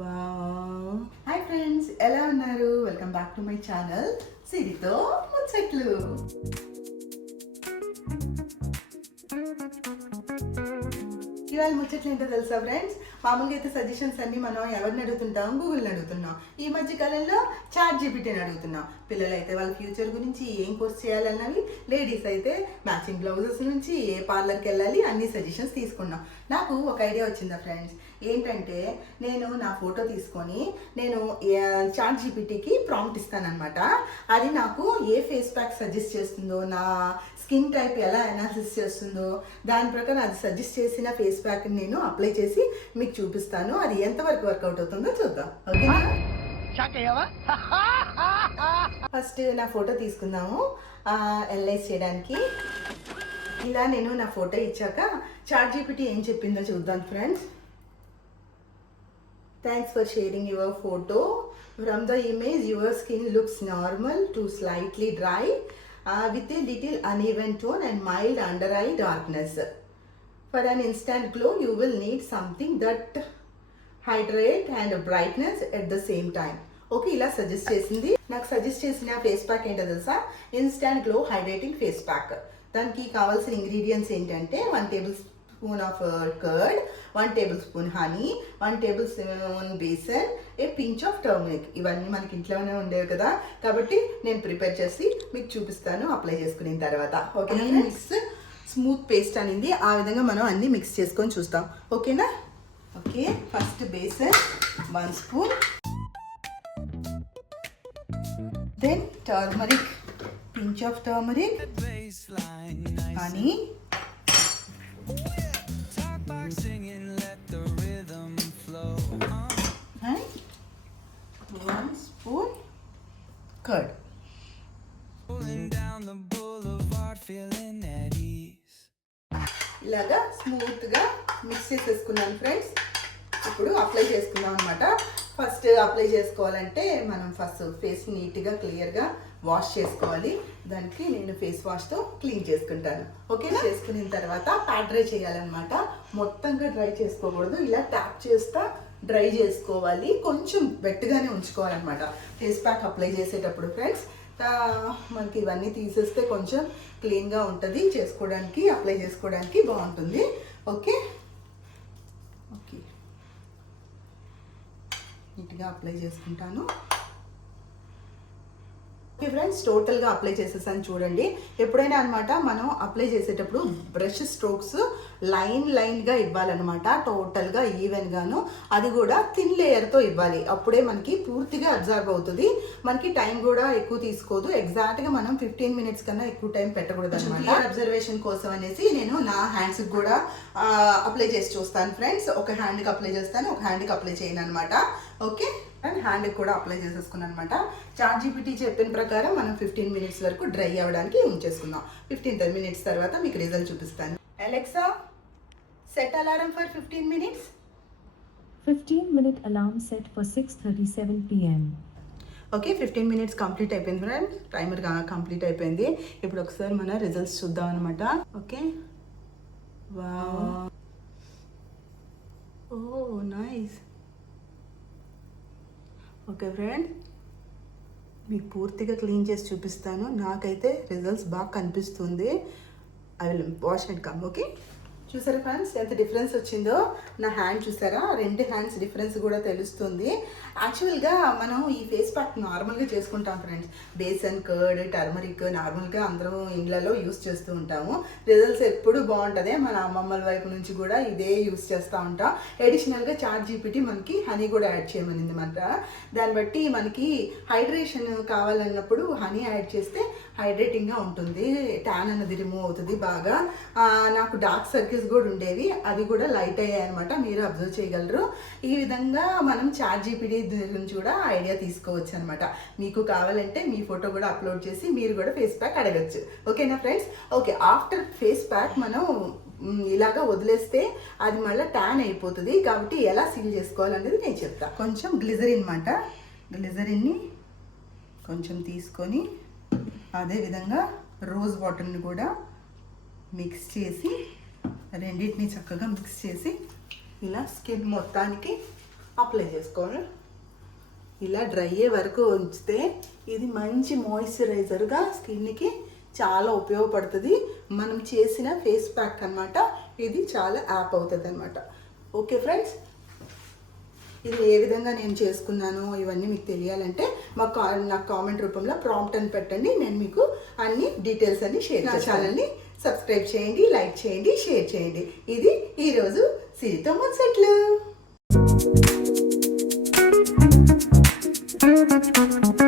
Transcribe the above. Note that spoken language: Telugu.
వావ్! హాయ్ ఫ్రెండ్స్, ఎలా ఉన్నారు? Welcome back to my channel సిరితో ముచ్చట్లు. ఇవాళ ముచ్చట్లు ఏంటో తెలుసా ఫ్రెండ్స్? మామూలుగా అయితే సజెషన్స్ అన్ని మనం ఎవరిని అడుగుతుంటాం? గూగుల్ని అడుగుతున్నాం. ఈ మధ్య కాలంలో చాట్ జీపీటీని అడుగుతున్నాం. పిల్లలు అయితే వాళ్ళ ఫ్యూచర్ గురించి ఏం కోర్స్ చేయాలన్నవి, లేడీస్ అయితే మ్యాచింగ్ బ్లౌజెస్ నుంచి ఏ పార్లర్కి వెళ్ళాలి అన్ని సజెషన్స్ తీసుకున్నాం. నాకు ఒక ఐడియా వచ్చిందా ఫ్రెండ్స్? ఏంటంటే నేను నా ఫోటో తీసుకొని నేను చాట్ జీపీటీకి ప్రాంప్ట్ ఇస్తానన్నమాట. అది నాకు ఏ ఫేస్ ప్యాక్ సజెస్ట్ చేస్తుందో, నా స్కిన్ టైప్ ఎలా అనాలిసిస్ చేస్తుందో దాని ప్రకారం అది సజెస్ట్ చేసిన ఫేస్ ప్యాక్ని నేను అప్లై చేసి మీకు చూపిస్తాను. అది ఎంతవరకు వర్కౌట్ అవుతుందో చూద్దాం. ఓకేనా? ఫస్ట్ నా ఫోటో తీసుకుందాము అనలైజ్ చేయడానికి. ఇలా నేను నా ఫోటో ఇచ్చాక చాట్ జీపీటీ ఏం చెప్పిందో చూద్దాం friends. Thanks for sharing your photo. From the image your skin looks normal to slightly dry with a little uneven tone and mild under eye darkness. For an instant glow, you will need something that hydrate and brightness at the same time. Okay, ఇలా సజెస్ట్ చేసింది. నాకు సజెస్ట్ చేసిన ఫేస్ ప్యాక్ ఏంటో తెలుసా? Instant glow hydrating face pack. దానికి కావాల్సిన ఇంగ్రీడియంట్స్ ఏంటంటే 1 tablespoon of curd, 1 tablespoon honey, 1 tablespoon besan, a pinch of turmeric. ఇవన్నీ మనకి ఇంట్లోనే ఉండేవి కదా, కాబట్టి నేను ప్రిపేర్ చేసి మీకు చూపిస్తాను అప్లై చేసుకున్న తర్వాత. ఓకేనా? మిక్స్ స్మూత్ పేస్ట్ అనింది, ఆ విధంగా మనం అన్నీ మిక్స్ చేసుకొని చూస్తాం. ఓకేనా? Okay, first besan 1 spoon, then turmeric, pinch of turmeric, honey, and 1 spoon curd. ఇలాగా స్మూత్గా మిక్స్ చేసేసుకున్నాను ఫ్రెండ్స్. ఇప్పుడు అప్లై చేసుకుందాం అనమాట. ఫస్ట్ అప్లై చేసుకోవాలంటే మనం ఫస్ట్ ఫేస్ నీట్గా క్లియర్గా వాష్ చేసుకోవాలి. దానికి నేను ఫేస్ వాష్తో క్లీన్ చేసుకుంటాను. ఓకేనా? చేసుకున్న తర్వాత ప్యాక్ డ్రై చేయాలన్నమాట. మొత్తంగా డ్రై చేసుకోకూడదు, ఇలా ట్యాప్ చేస్తా డ్రై చేసుకోవాలి. కొంచెం వెట్గానే ఉంచుకోవాలన్నమాట ఫేస్ ప్యాక్ అప్లై చేసేటప్పుడు ఫ్రెండ్స్. మనకి ఇవన్నీ తీసేస్తే కొంచెం క్లీన్గా ఉంటుంది, చేసుకోవడానికి అప్లై చేసుకోవడానికి బాగుంటుంది. ఓకే ఓకే, నీట్గా అప్లై చేసుకుంటాను. ఓకే ఫ్రెండ్స్, టోటల్గా అప్లై చేసేసాను చూడండి. ఎప్పుడైనా అనమాట మనం అప్లై చేసేటప్పుడు బ్రష్ స్ట్రోక్స్ లైన్గా ఇవ్వాలన్నమాట, టోటల్గా ఈవెన్గాను. అది కూడా థిన్ లేయర్తో ఇవ్వాలి, అప్పుడే మనకి పూర్తిగా అబ్జర్వ్ అవుతుంది. మనకి టైం కూడా ఎక్కువ తీసుకోదు. ఎగ్జాక్ట్గా మనం 15 మినిట్స్ కన్నా ఎక్కువ టైం పెట్టకూడదు అనమాట. అబ్జర్వేషన్ కోసం అనేసి నేను నా హ్యాండ్స్కి కూడా అప్లై చేసి చూస్తాను ఫ్రెండ్స్. ఒక హ్యాండ్కి అప్లై చేస్తాను, ఒక హ్యాండ్కి అప్లై చేయను అనమాట. ఓకే, అండ్ హ్యాండ్కి కూడా అప్లై చేసేసుకున్నాను అనమాట. చాట్ జీపీటీ చెప్పిన ప్రకారం మనం 15 మినిట్స్ వరకు డ్రై అవ్వడానికి ఉంచేసుకుందాం. 15 మినిట్స్ తర్వాత మీకు రిజల్ట్ చూపిస్తాను. Alexa, set alarm for 15 minutes. 15-minute alarm set for 6:37 p.m. Okay, 15 minutes complete అయిపోయింది ఫ్రెండ్స్. టైమర్ కంప్లీట్ అయిపోయింది. ఇప్పుడు ఒకసారి మన రిజల్ట్స్ చూద్దాం అనమాట. ఓకే, వావ్, ఓ నైస్. ఓకే ఫ్రెండ్, మీకు పూర్తిగా క్లీన్ చేసి చూపిస్తాను. నాకైతే రిజల్ట్స్ బాగా కనిపిస్తుంది. I will wash and come. Okay, చూసారా ఫ్రెండ్స్ ఎంత డిఫరెన్స్ వచ్చిందో? నా హ్యాండ్ చూసారా? 2 హ్యాండ్స్ డిఫరెన్స్ కూడా తెలుస్తుంది. యాక్చువల్గా మనం ఈ ఫేస్ ప్యాక్ నార్మల్గా చేసుకుంటాం ఫ్రెండ్స్. బేసన్, కర్డ్, టర్మరిక్ నార్మల్గా అందరం ఇండ్లలో యూస్ చేస్తూ ఉంటాము. రిజల్ట్స్ ఎప్పుడు బాగుంటుంది. మన అమ్మమ్మల వైపు నుంచి కూడా ఇదే యూస్ చేస్తూ ఉంటాం. అడిషనల్గా చాట్ జీపీటీ మనకి హనీ కూడా యాడ్ చేయమనింది మాట. దాన్ని బట్టి మనకి హైడ్రేషన్ కావాలన్నప్పుడు హనీ యాడ్ చేస్తే హైడ్రేటింగ్గా ఉంటుంది, ట్యాన్ అన్నది రిమూవ్ అవుతుంది బాగా. నాకు డార్క్ సర్కిల్స్ కూడా ఉండేవి, అది కూడా లైట్ అయ్యాయి అనమాట. మీరు అబ్జర్వ్ చేయగలరు. ఈ విధంగా మనం చాట్ జీపీటీ గురించి కూడా ఐడియా తీసుకోవచ్చు అనమాట. మీకు కావాలంటే మీ ఫోటో కూడా అప్లోడ్ చేసి మీరు కూడా ఫేస్ ప్యాక్ అడగచ్చు. ఓకేనా friends? Okay, after face pack మనం ఇలాగా వదిలేస్తే అది మళ్ళీ ట్యాన్ అయిపోతుంది. కాబట్టి ఎలా సీల్ చేసుకోవాలనేది నేను చెప్తా. కొంచెం గ్లిజరిన్ అనమాట. గ్లిజరిన్ని కొంచెం తీసుకొని అదేవిధంగా రోజ్ వాటర్ని కూడా మిక్స్ చేసి రెండింటిని చక్కగా మిక్స్ చేసి ఇలా స్కిన్ మొత్తానికి అప్లై చేసుకోవాలి. ఇలా డ్రై అయ్యే వరకు ఉంచితే ఇది మంచి మాయిశ్చరైజర్గా స్కిన్కి చాలా ఉపయోగపడుతుంది. మనం చేసిన ఫేస్ ప్యాక్ అన్నమాట. ఇది చాలా యాప్ అవుతుంది అనమాట. ఓకే ఫ్రెండ్స్, ఇది ఏ విధంగా నేను చేసుకున్నానో ఇవన్నీ మీకు తెలియాలంటే నాకు కామెంట్ రూపంలో ప్రాంప్ట్ అని పెట్టండి. నేను మీకు అన్ని డీటెయిల్స్ అన్ని షేర్ చేస్తాను. ఛానల్ని సబ్స్క్రైబ్ చేయండి, లైక్ చేయండి, షేర్ చేయండి. ఇది ఈరోజు సిరితో ముచ్చట్లు.